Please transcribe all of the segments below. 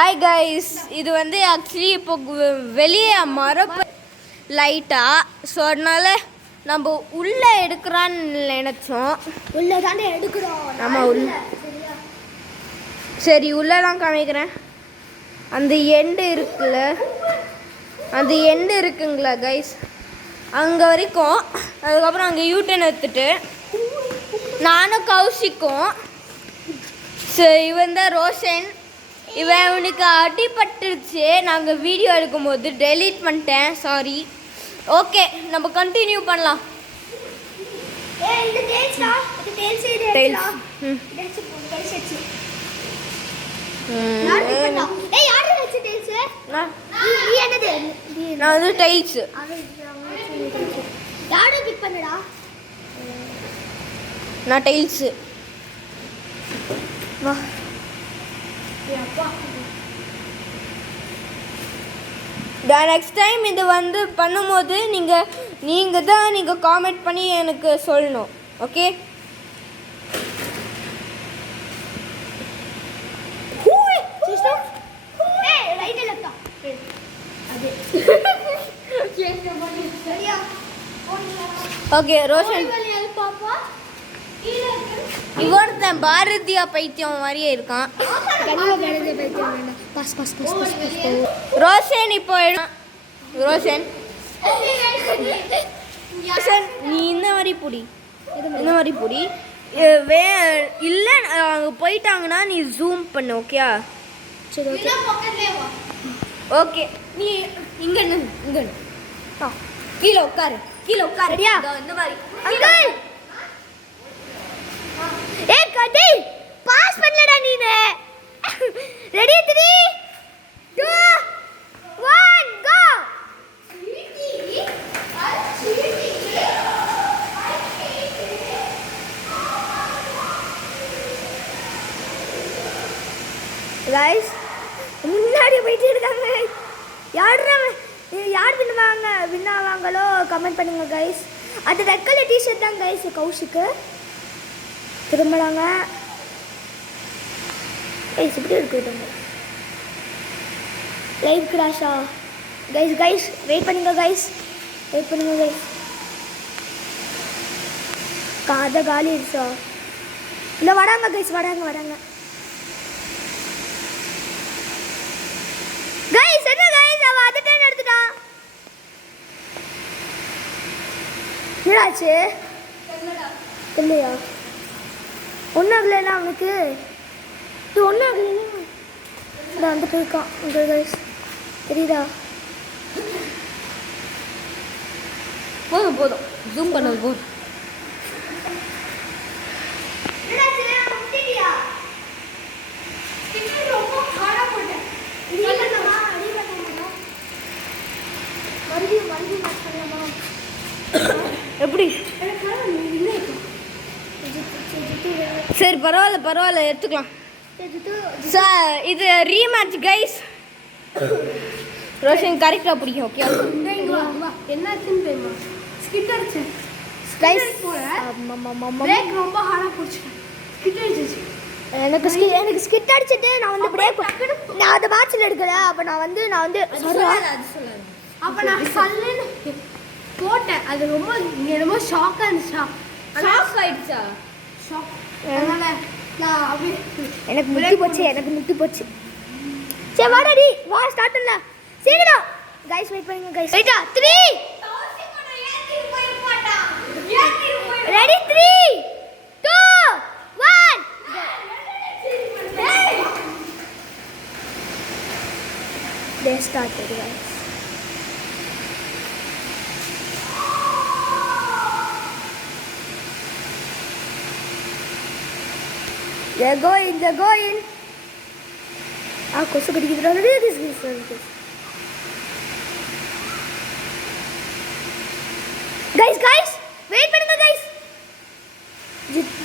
Hi guys, இது வந்து actually இப்போ வெளியே மரம் லைட்டாக, ஸோ அதனால நம்ம உள்ளே எடுக்கிறான்னு நினச்சோம். உள்ளே தானே எடுக்கிறோம். ஆமாம், உள்ள. சரி, உள்ளெல்லாம் காமிக்கிறேன். அந்த எண்டு இருக்குங்களா கைஸ், அங்கே வரைக்கும். அதுக்கப்புறம் அங்கே யூட்டன் எடுத்துட்டு நானும் கௌஷிக்கும். ஸோ இவன் தான் ரோஷன். இவனுக்கு அடிபட்டுருச்சு. நாங்கள் வீடியோ எடுக்கும்போது டெலீட் பண்ணிட்டேன், சாரி. ஓகே, நம்ம கண்டினியூ பண்ணலாம். நான் வந்து டைல்ஸ். நான் டைல்ஸு. வா, நெக்ஸ்ட் டைம் இது வந்து பண்ணும்போது நீங்கள் தான் காமெண்ட் பண்ணி எனக்கு சொல்லணும். Okay, okay. ரோஷன் இவன் பாரதியா பைத்தியம் மாதிரியே இருக்கான். ரோஷன் இப்போ ரோஷன் நீ இந்த மாதிரி புடி, இல்லை அவங்க போயிட்டாங்கன்னா நீ ஜூம் பண்ணு. ஓகே, சரி, ஓகே. நீ இங்கே கீழே உட்காரு. இந்த மாதிரி கட்டி பாஸ் பண்ணலடா நீனே. ரெடி 3 2 1 கோ. गाइस முன்னாடி போயிட்டு இருக்காங்க. யார் வின்னாவாங்களோ கமெண்ட் பண்ணுங்க गाइस. அது ரெட் கலர் டி-ஷர்ட் தான் गाइस கௌஷிக்கு. திரும்பலாங்க இப்படி இருக்குதுங்க. லைவ் கிராஷா கைஸ் வெயிட் பண்ணுங்க கைஸ். காதை காலி இருச்சா இல்லை? வராங்க கைஸ், வராங்க கைஸ். என்ன கைஸ், அவன் அதை டைம் எடுத்துட்டான். என்னாச்சு இல்லையா? ஒன்றாகலன்னா அவனுக்கு இது ஒன்றாகலன்னா வந்துட்டு இருக்கான். உங்கள் கைஸ் தெரியுதா? போதும் ஜூம் பண்ணது போதும். எப்படி? சரி, பரவாயில்ல எடுத்துக்கலாம். சார், இது ரீமேட்ச் கைஸ். ரோஷன் கரெக்டாக பிடிக்கும். ஓகே, என்னாச்சுன்னு தெரியுமா? ஸ்கிட் அடிச்சேன் கைஸ். பிரேக் ரொம்ப ஹார்டாக பிடிச்சேன். ஸ்கிட் அடிச்சிச்சு. எனக்கு ஸ்கிட் அடிச்சிட்டு நான் வந்து பிரேக் நான் அதை வாட்சில் எடுக்கல. அப்போ நான் வந்து அப்போ நான் சல்லுன்னு போட்டேன். அது ரொம்ப ஷாக்காக இருந்துச்சா? ஆயிடுச்சா? ஷாக். அதனால நான் அப்படியே எனக்கு முட்டி போச்சு. சரி வாடா, வா ஸ்டார்ட் பண்ணல. சீக்கிரம் गाइस வெயிட் பண்ணுங்க गाइस. வெயிட்டா 3 ready 3 2 1 they started guys. They're going. கொசு கடிக்குதுடா. guys வெயிட் பண்ணுங்க guys.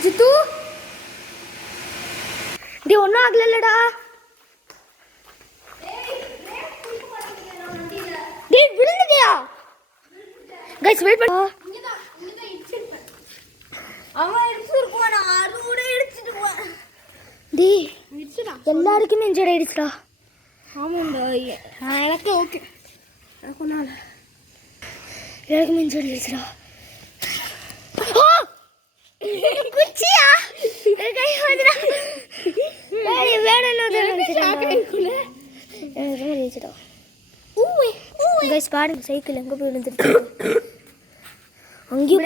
ஜித்து டேய் ஒண்ணும் ஆகலடா. டேய் விழுந்துட்டியா? guys வெயிட் பண்ணு. அவன் எடுத்துட்டு நான் அறுவோட எடுத்துட்டு டேய் எல்லாருக்குமே இன்ஜூரி ஆயிடுச்சுடா. ஆமாண்டா எனக்கு ஓகே எனக்கு ஒன்றால் எனக்கு மிஞ்சி வந்துச்சுடா குச்சியா கை வந்துடா வேணும் பாருங்க சைக்கிள் எங்கே போய் விழுந்துருக்கு அங்கேயும்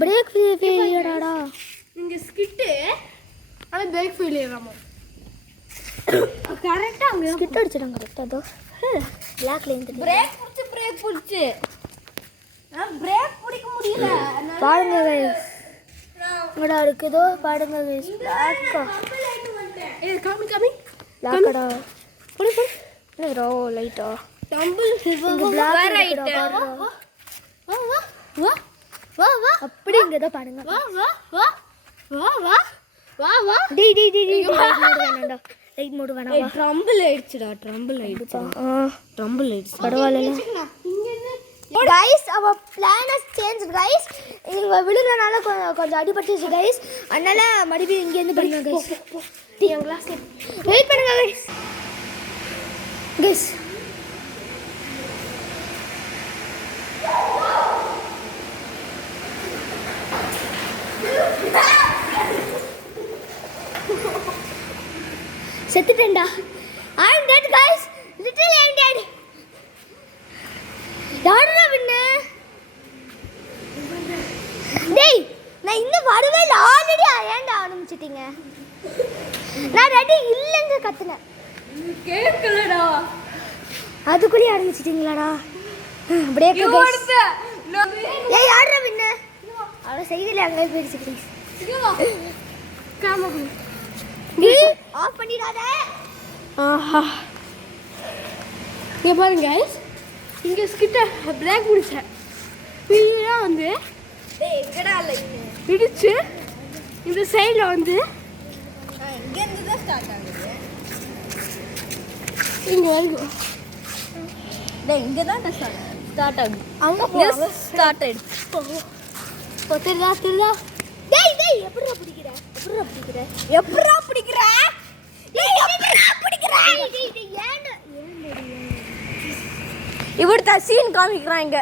பிரேக் ஃபெயிலியராடா இங்கே ஸ்கிட்டு ஆனால் பிரேக் ஃபெயிலியர் ஆமாம் கரெக்டாக அங்கே ஸ்கிட் அடிச்சிடாங்க கரெக்டாக அதோ பிளாக்ல இருந்து பிரேக் பிடிச்சி பிரேக் பிடிக்க முடியல பாருங்க கைஸ் இங்கடா இருக்குதோ பாருங்க கைஸ் பிளாக்கா ஏய் கம்மி பிளாக்கடா போடு என்ன ப்ரோ லைட்டா டம்பிள் இங்க பிளாக் ரைட் வா வா வா வா வா அப்படி இங்க தான் பாருங்க வா வா வா வா வா வா வா டி வேணாம்டா லைட் மோட் வேணாம் வா ட்ரம்பிள் ஆயிடுச்சுடா ட்ரம்பிள் ஆயிடுச்சு பரவாயில்ல guys our plan has changed guys இங்க விழுறனால கொஞ்சம் அடிபட்டுச்சு guys அதனால மறுபடியும் இங்க இருந்து பண்ணுங்க guys டீ கிளாஸ் வெயிட் பண்ணுங்க guys செத்துட்டேன்டா I am dead guys literally I am dead யாரா வின்ன டேய் நான் இன்னும் வரவே இல்ல ஆல்ரெடி ஏன்டா ஆரம்பிச்சிட்டீங்க நான் ரெடி இல்லன்னு கத்துனேன் கேக்கலடா அதுக்குள்ளே ஆரம்பிச்சிட்டீங்களாடா பிரேக் கைஸ் ஏய் யாரா வின்ன அவ செய்யல அங்க போயிடுச்சு ப்ளீஸ் காமா நீ ஆஃப் பண்ணிடாத ஆஹா இங்க பாருங்க गाइस இங்க ஸ்கிட்ட பிரேக் பிடிச்சேன் பின்னா வந்து டேய் எங்கடா லைட் இடிச்சு இந்த சைடுல வந்து இங்க இருந்து தான் ஸ்டார்ட் ஆகுது இங்க வரைக்கும் டேய் இங்க தான் ஸ்டார்ட் ஆகுது அங்க போங்க ஸ்டார்ட் ஆயிடுச்சு தெரியுதா டேய் எப்படிடா பிடிக்கிற எப்பறா பிடிக்கிற ஏன்டா இவர் தான் சீன் காமிக்கிறாங்க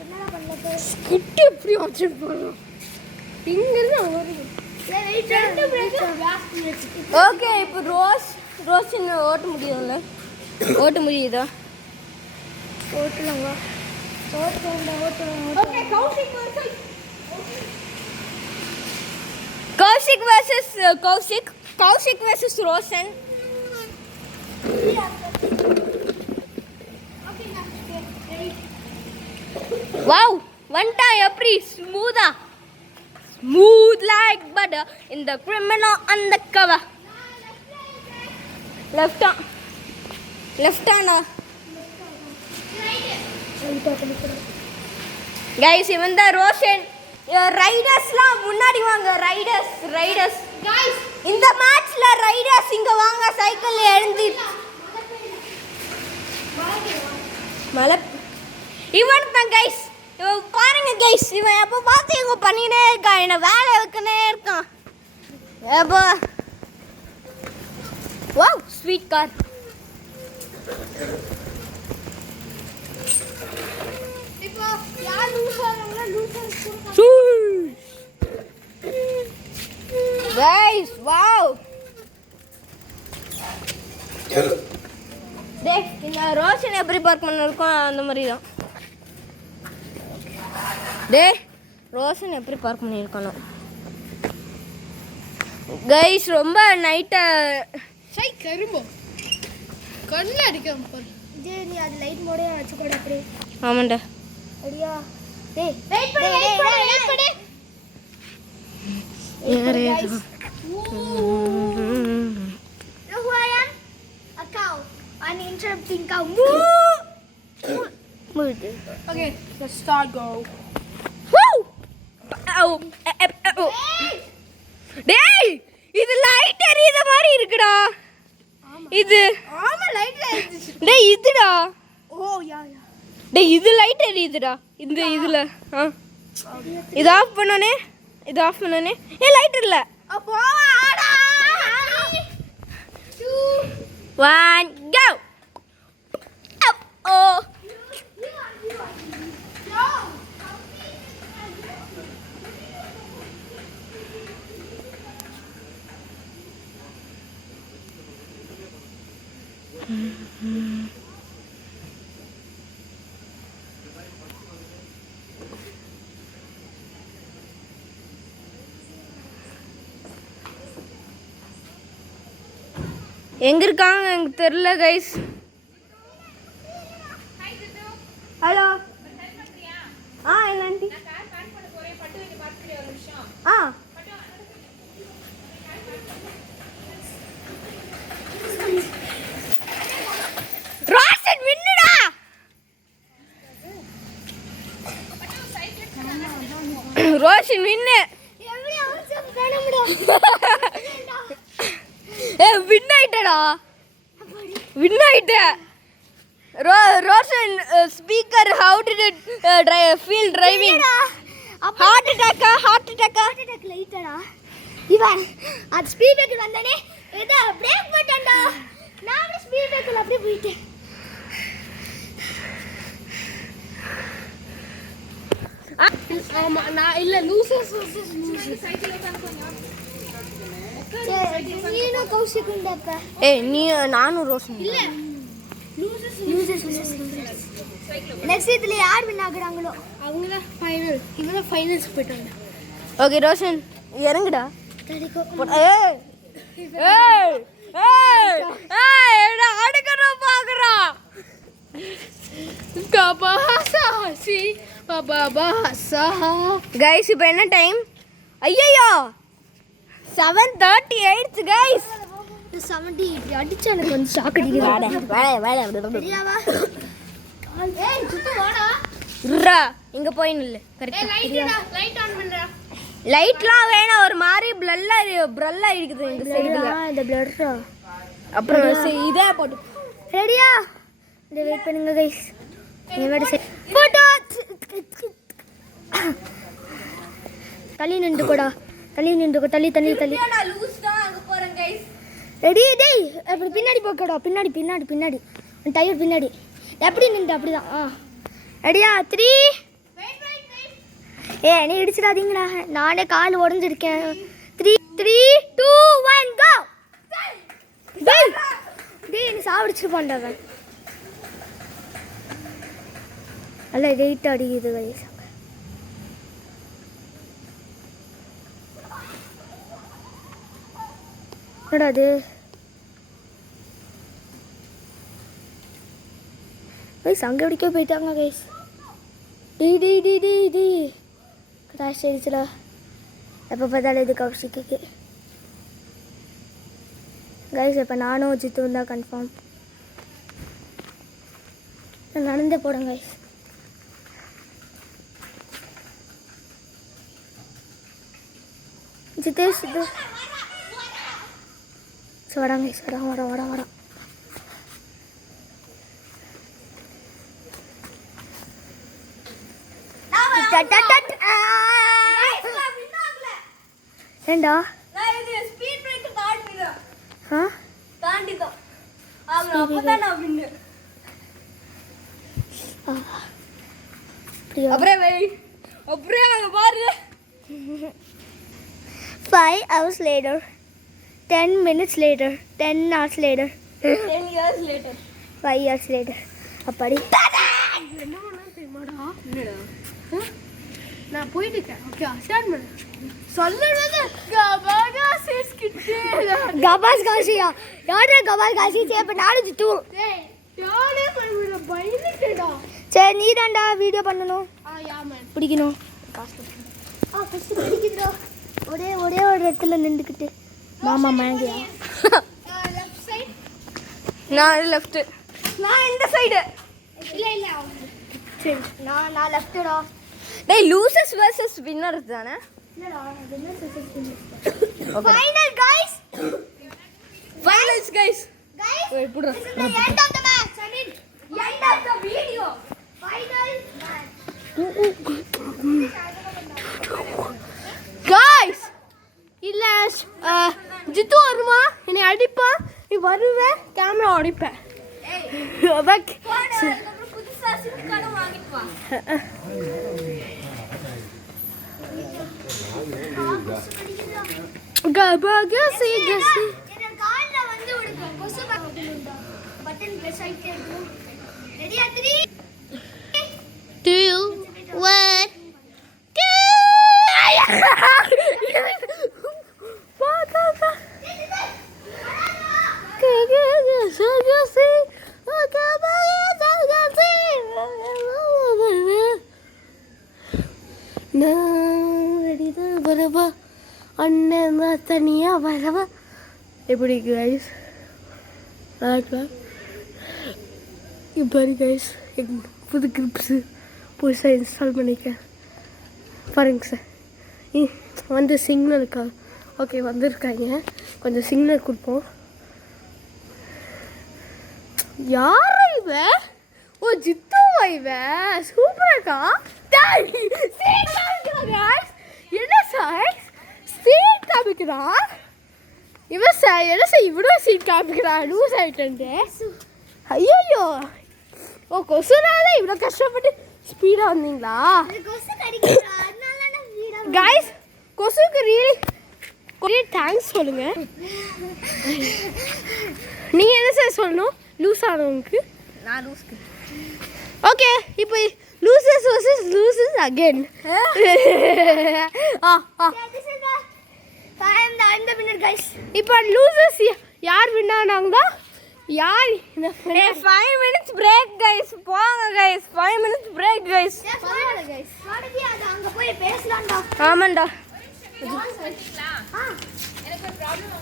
என்னடா பண்ணல ஸ்கிட் எப்படி ஆப்ஷன் போறோம் இங்க இருந்து அங்க வரைக்கும் ரெண்டு பிரேக் ஓகே இப்போ ரோஸ் இன்னும் ஓட்ட முடியும்ல ஓட்ட முடியுதா ஓட்டலாங்க okay Kaushik versus Roshan wow வண்டா எப்படி smooth like butter in the criminal undercover லெஃப்டானா கைஸ் இவன் தான் ரோஷன் ரைடர்ஸ்லாம் முன்னாடி வாங்க ரைடர்ஸ் गाइस இந்த மேட்ச்ல ரைடர்ஸ் இங்க வாங்க சைக்கிள் எழுந்து மலை இவன் தான் கைஸ் இவன் பாருங்க கைஸ் இவன் எப்போ பார்த்து இவங்க பண்ணினே இருக்கான் என்ன வேலை வைக்கனே இருக்கான் எப்போ வாவ் ஸ்வீட் கார் இப்போ யார் லூசர்ங்களா Guys, wow! டேய் இந்த ரோஷன் எப்படி பார்க் பண்ணிருக்கோம் அந்த மாதிரி தான் டேய் ரோஷன் எப்படி பார்க் பண்ணியிருக்கானோ கைஸ் ரொம்ப நைட்டா சை கரும்போ கண்ணு அடிக்காம பாரு ஜே நீ அது லைட் மோடே வச்சுக்கோட அப்படியே ஆமாண்டா அடியா டேய் வெயிட் பண்ணு யாரே who I am? A cow. An interrupting cow. Okay, let's start go. டேய் இது லைட் எரியுற மாதிரி இருக்குடா இது ஆமா லைட் எரியுது. டேய் இதுடா ஓ யா டேய் இது லைட் எரியுதுடா இந்த இதுல இது ஆஃப் பண்ணனே ஏ லைட் இல்ல அப்போ ஆடா 1 go எங்க இருக்காங்க எனக்கு தெரியல கைஸ். ஹலோ. என்ன ஆண்டி? ராசன் வின்னுடா. ரோஷன் வின்னு. வின் ஆயிட்டடா. வின் ஆயிட்ட. Roshan speaker how did it feel driving? Heart attack லைட்டடா. இவன் அது ஸ்பீட் பிரேக்கர் வந்தானே ஏதோ பிரேக் போட்டேன்டா. நான் ஸ்பீட் பிரேக்கர்ல அப்படியே போயிட்டேன். ஆமா நான் இல்ல லூசஸ் சைக்கிள் நீனும் கௌஷிக்குண்டப்ப. நீ நானும் ரோஷன் இல்ல லூசஸ் நெக்ஸ்ட் இதுல யார் வின் ஆகுறாங்களோ அவங்க தான் ஃபைனல். இவங்க ஃபைனல்ஸ் போய்ட்டாங்க. ஓகே ரோஷன் இறங்குடா. ஏய் ஏய் ஏய் ஏய் அடக்கற பாக்குறா. கபாசாசி பாபாசா. गाइस இப்போ என்ன டைம்? ஐயோ 7:38 गाइस. 70 அடிச்சா எனக்கு வந்து ஷாக் அடிக்குது. சரியாவா? ஏய் சுத்து வாடா. இறா இங்க போய் நில்லு. கரெக்ட்டா லைட் ஆன் பண்றா. லைட்லாம் வேணா ஒரு மாதிரி ப்ரல்லா இருக்குது இந்த சைடுல. இந்த பிளர்ரா. அப்புறம் இதே போடு. ரெடியா? இந்த வெயிட் பண்ணுங்க गाइस. என்னோட போட்டோ தள்ளி நின்னுடா. தள்ளி நான் லூஸ் தான் அங்க போறேன் गाइस. ரெடி டேய் அப்படி பின்னாடி போக்கடா. பின்னாடி டயர் பின்னாடி எப்படி நின்று அப்படிதான். ரெடியா? 3 நீ இடிச்சிடாதீங்கடா. நானே கால் உடஞ்சிருக்கேன். 3 2 1 கோ. டேய் நீ சாவடிச்சிருப்பான்டா அவன். அல்ல வெயிட் அடிக்குது गाइस. என்னடா அது? गाइस அங்க வரைக்கும் போயிட்டாங்க गाइस. D crash ஆயிடுச்சுடா. எப்போ பார்த்தாலும் இது கௌஷிக்கு. गाइस இப்போ நானும் ஜித்துவும் தான் கன்ஃபார்ம். நடந்தே போடுங்க गाइस. ஜிதேஷ் இது வராங்க गाइस. வர ஏண்டா நான் இது ஸ்பீட் பிரேக் தாண்டிட்டேன். தாண்டிட்டோம். அப்பதான் நான் வின்னு. அப்புறம் அங்க பாரு. 5 hours later, 10 minutes later, 10 hours later, 10 years later, 5 years later. அப்படி என்ன பண்ணா தெரியுமாடா? நான் போயிட்டேன். ஓகே ஸ்டார்ட் பண்ணு. சொல்லுறது கபாகாசி ஸ்கிட்டே. கபாஸ் காசியா? யாரே கபாஸ் காசி? சேப்ப நாலு ஜித்து. டேய் யாரே பண்ணு பயந்துடா. சரி நீ தான்டா வீடியோ பண்ணனும். Yeah man. பிடிக்கணும். ஃபர்ஸ்ட் பிடிக்குதுடா. ஒரே ஒரு இடத்துல நின்னுக்கிட்டு மாமா மேங்கியா. Left side. நான் லெஃப்ட். நான் இந்த சைடு. இல்ல சரி நான் லெஃப்ட்டடா. டேய் லூசர்ஸ் வெர்சஸ் வின்னர்ஸ் தானே? இல்லடா winners versus winners. Final guys. Finals guys. Wait, put it. This is the end of the match. I mean, end of the video. Final match. Guys இல்ல ஜித்து வருமா? என்னை அடிப்பா. நீ வருவே கேமரா அடிப்பேன். ஏய் அபக் புதுசா சிம் கார்டு வாங்கிட்டு வா. கபாகாசி என்ன கால்ல வந்து ஒரு கொசு பாக்குதுடா. பட் ரெடியா 3 2 1 வரவா அண்ணன் தனியா வரவா எப்படி கைஸ் இப்போ கைஸ் புது கிரிப்ஸு புதுசாக இன்ஸ்டால் பண்ணிக்க பாருங்க சார் வந்து சிக்னலுக்கா ஓகே வந்திருக்காங்க கொஞ்சம் சிக்னல் கொடுப்போம் யார் இவன் ஓ ஜித்துவா இவன் சூப்பராக்கா என்ன சார் சீட் காமிக்கிறான் இவன் சார் என்ன சார் இவ்வளோ சீட் காமிக்கிறான் லூஸ் ஆகிட்டு ஐயோ ஓ கொசுனால இவ்வளோ கஷ்டப்பட்டு ஸ்பீடாக வந்தீங்களா கைஸ் கொசுக்கு ரியலி தேங்க்ஸ் சொல்லுங்க நீங்கள் என்ன சார் சொல்லணும் லூஸ் ஆனவங்களுக்கு நான் லூஸ்க்கு ஓகே இப்போ லூசஸ் வர்சஸ் லூசஸ் அகைன் இப்போ லூசஸ் யார் வின் ஆனாங்களா யார் 5 minutes break guys போங்க guys 5 minutes break guys அங்க போய் பேசலாம்டா ஆமாண்டா எனக்கு ஒரு ப்ராப்ளம்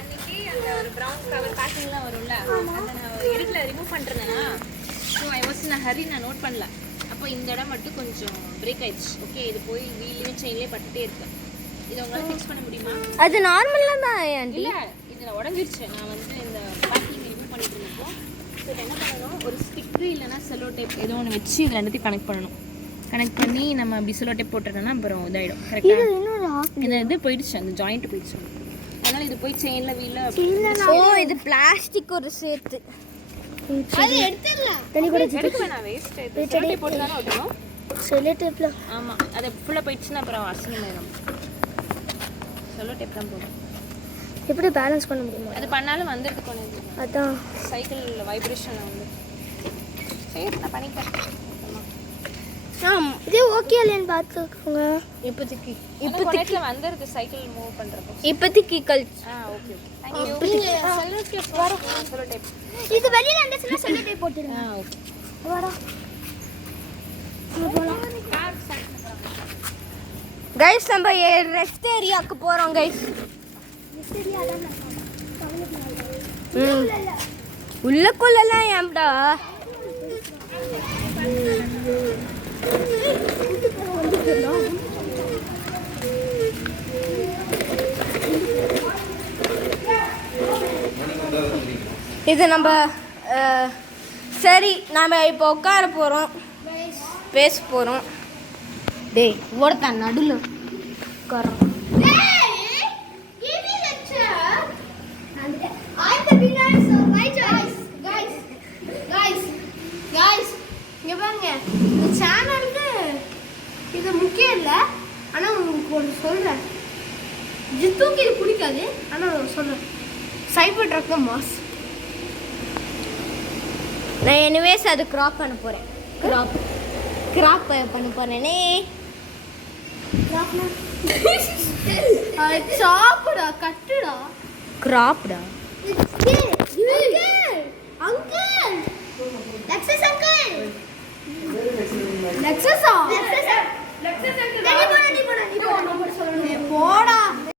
அன்னைக்கு அந்த ஒரு ப்ரௌன் கவர் பேக்கிங்லாம் வரும்ல அதை நான் எடுக்கல ரிமூவ் பண்ணுறேன்னா so I was in Hari நான் நோட் பண்ணல அப்போ இந்த இடம் மட்டும் கொஞ்சம் பிரேக் ஆயிடுச்சு ஓகே இது போய் வீல்லையும் செயின்லேயே பட்டுட்டே இருக்கு இதை உங்களால் ஃபிக்ஸ் பண்ண முடியுமா அது நார்மலாக தான் ஆண்டி இல்லை இது உடஞ்சிருச்சு நான் வந்து இந்த பேக்கிங் ரிமூவ் பண்ணிட்டு இருந்தப்போ ஸோ என்ன பண்ணணும் ஒரு ஸ்டிக்கு இல்லைன்னா செல்லோ டேப் ஏதோ ஒன்று வச்சு இது ரெண்டுத்தையும் கனெக்ட் பண்ணணும் கனெக்ட் பண்ணி நம்ம அப்படி செல்லோ டேப் போட்டுட்டோம்னா அப்புறம் இதாகிடும் கரெக்டாக இந்த இது போயிடுச்சு அந்த ஜாயிண்ட் போயிடுச்சு அதனால் இது போய் செயினில் வீலில் ஓ இது பிளாஸ்டிக் ஒரு சேர்த்து அது எடுத்துடலாம் எடுக்க வேணாம் வேஸ்ட் இது செல்லோ டேப் போட்டு தானே ஓட்டணும் செல்லோ டேப்ல ஆமாம் அது ஃபுல்லாக போயிடுச்சுன்னா அப்புறம் அசிங்கமாயிடும் செல்லோ டேப் தான் போடும் எப்படி பேலன்ஸ் பண்ண முடியுமா அது பண்ணாலும் வந்துடுது கொண்டு அதான் சைக்கிள் வைப்ரேஷன் வந்து சரி நான் பண்ணிக்கிறேன் இது ஓகே இல்லைன்னு பார்த்துக்கோங்க இப்போதைக்கு இப்போ நேரத்தில் வந்துடுது சைக்கிள் மூவ் பண்ணுறப்போ இப்போதைக்கு ஓகே தேங்க்யூ செல்லோ டேப் வரும் செல்லோ டேப் இது வெளியில இருந்துச்சுன்னா செல்லோ டேப் போட்டுருங்க ஓகே வாடா கைஸ் நம்ம ரெஸ்ட் ஏரியாவுக்கு போகிறோம் கைஸ் உள்ளக்குள்ளெல்லாம் ஏன்டா இது நம்ம சரி நாம் இப்போ உட்கார போகிறோம் பேச போகிறோம் டேய் ஓடத்தான் நடுவில் உட்காரோம் இங்க பாருங்க இந்த சேனலுக்கு இது முக்கியம் இல்லை ஆனால் உங்களுக்கு ஒன்று சொல்கிறேன் ஜித்துக்கு இது பிடிக்காது ஆனால் சொல்கிறேன் சைபர் ட்ரக் தான் மாஸ் நான் எனிவேஸ் அது கிராப் பண்ண போகிறேன் கிராப் பண்ண போகிறேனே சாப்பிடா கட்டுடா கிராப்டா அங்கிள் லெக்ஸஸ் அங்கிள் லெக்ஸஸா லெக்ஸஸ்